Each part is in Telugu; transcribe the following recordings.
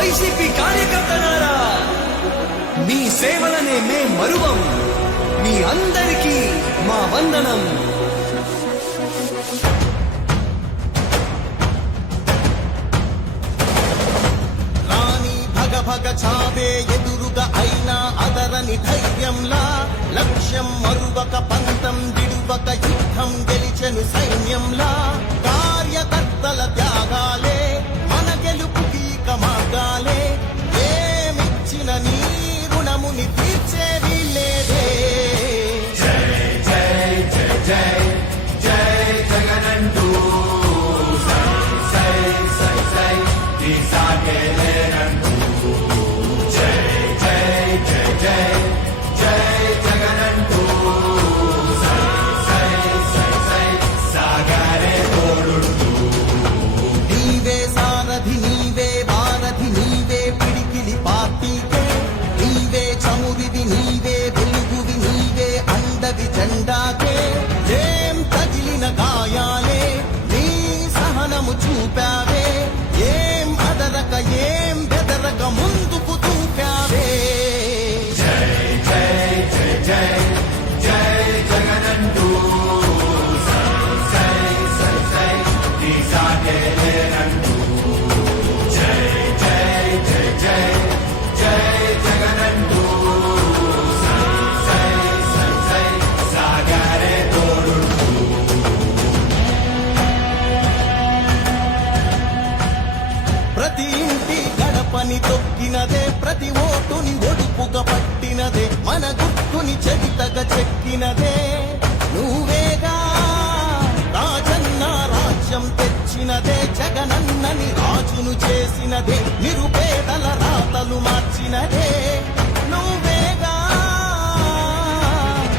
వైసీపీ కార్యకర్తలారా, మీ సేవలనే మే మరువం. మీ అందరికీ మా వందనం. రాణి భగ భగ చావే ఎదురుగా అయినా అదరని ధైర్యంలా, లక్ష్యం మరువక పంతం విడువక యుద్ధం గెలిచెను సైన్యంలా. కార్యకర్తల త్యాగాలే మన గెలుపుకి మార్గాలే. ఏమిచ్చిన నీ రుణముని తీర్చే వీళ్ళేదే. జై జై జై జై జై జగనంటూ సై సై సై సై తీసాగేలేనంటూ. జై జై జై జై జై జగనంటూ సై సై సై సై సాగరే తోడుంటూ. నీవే సారథి నీవే వారధి నీవే పిడికిలి పార్టీకే. నీవే చమురివి నీవే వెలుగువి నీవే అండవి జెండాకే. ఏం తగిలిన గాయాలే నీ సహనము చూపావే. ఏం అదరక ఏం బెదరక ముందుకు చూపావే. జై జై జై జై జై జగనంటూ సై సై సై సై తీసాగేలేనంటూ. జై జై జై జై జై జగనంటూ సై సై సై సై సాగరే తోడుంటూ. ప్రతి ఇంటి గడపని తొక్కినదే, ప్రతి ఓటుని ఒడుపుగా పట్టినదే, మన గుర్తుని చరితగా చెక్కినదే నువ్వేగా. రాజన్న రాజ్యం తెచ్చినదే, జగనన్నని రాజును చేసినదే, నిరుపేదల రాతలు మార్చినదే నువ్వేగా.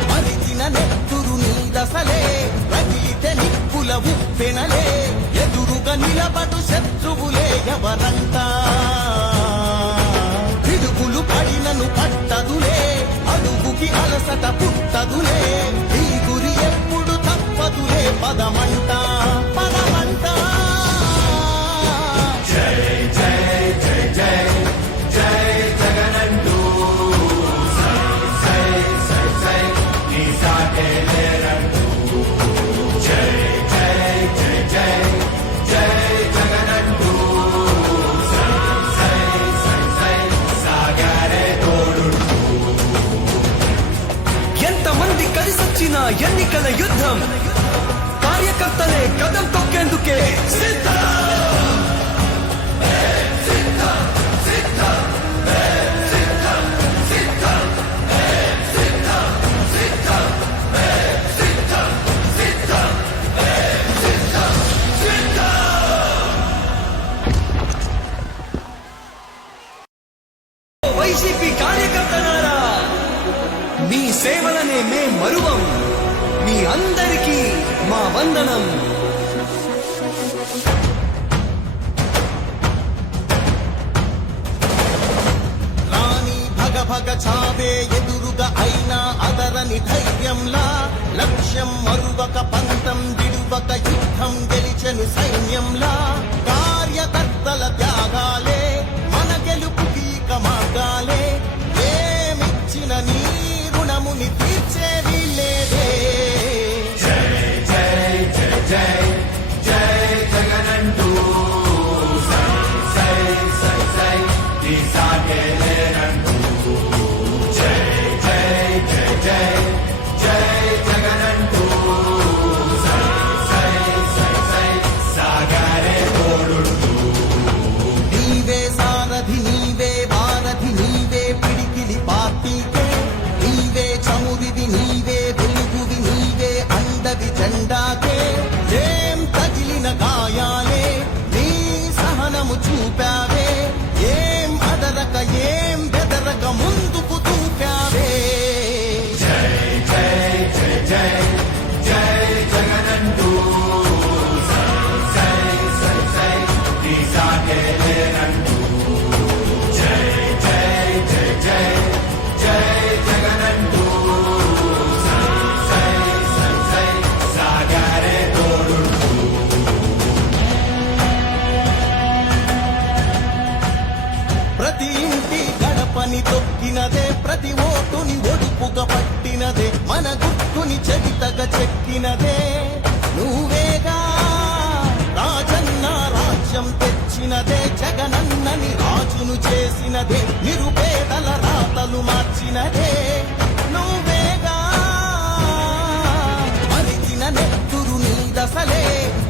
మరిచిన నెత్తురు నీ దశలే, రగిలితే నిప్పుల ఉప్పెనలే. ఎదురుగా నిలబడు శత్రువులే ఎవరంట. పిడుగులు పడినను పట్టదులే, అడుగుకి అలసట పుట్టదులే. ఈ గురి ఎప్పుడు తప్పదులే, పదమంట పదమంట. జై జై జై జై జై జగనంటూ సై సై సై సై తీసాగేలేనంటూ. జై జై జై జై జై జగనంటూ సై సై సై సై సాగరే తోడుంటూ. ఎంతమంది కలిసొచ్చిన ఎన్నికల యుద్ధం, కార్యకర్తలే కదం తొక్కేందుకే సిద్ధం. వైసీపీ కార్యకర్తలారా, మీ సేవలనే మే మరువం. మీ అందరికీ మా వందనం. రాణి భగ భగ చావే ఎదురుగా అయినా అదరని ధైర్యంలా, లక్ష్యం మరువక పంతం విడువక యుద్ధం గెలిచెను సైన్యంలా. కార్యకర్తల త్యాగాలే మన గెలుపుకి మార్గాలే. ఏమిచ్చిన నీ రుణముని తీర్చే వీళ్ళేదే. జై జై జై జై జై జగనంటూ సై సై సై సై తీసాగేలేనంటూ. జై జై జై జై జై జగనంటూ సై సై సై సై సాగరే తోడుంటూ. పునాదిని తొక్కినదే, ప్రతి ఓటుని ఒడుపుగా పట్టినదే, మన గుర్తుని చరితగా చెక్కినదే నువ్వేగా. రాజన్న రాజ్యం తెచ్చినదే, జగనన్నని రాజును చేసినదే, నిరుపేదల రాతలు మార్చినదే నువ్వేగా. మరిచిన నెత్తురు నీ దశలే,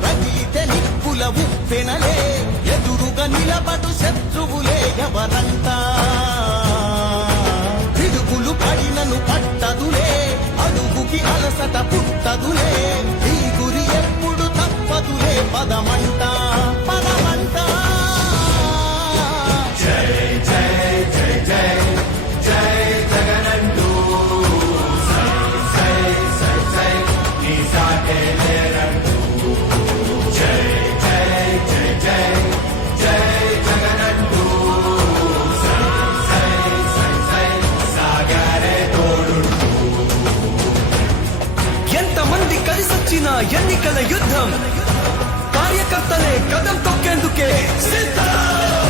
రగిలితే నిప్పుల ఉప్పెనలే, ఎదురుగా నిలబడు శత్రువులే ఎవరంతా. పిడుగులు పడినను పట్టదులే, అడుగుకి అలసట పుట్టదులే, ఈ గురి ఎప్పుడు తప్పదులే, పదమంట పదమంట. జై జై జై జై జై జగనంటూ సై సై సై సై నీ సాటే లేరంటూ. జై జై జై జై జై జగనంటూ సై సై సై సై సాగరే తోడుంటూ. ఎంతమంది కలిసొచ్చిన ఎన్నికల యుద్ధం, కార్యకర్తలే కదం తొక్కేందుకే సిద్ధం.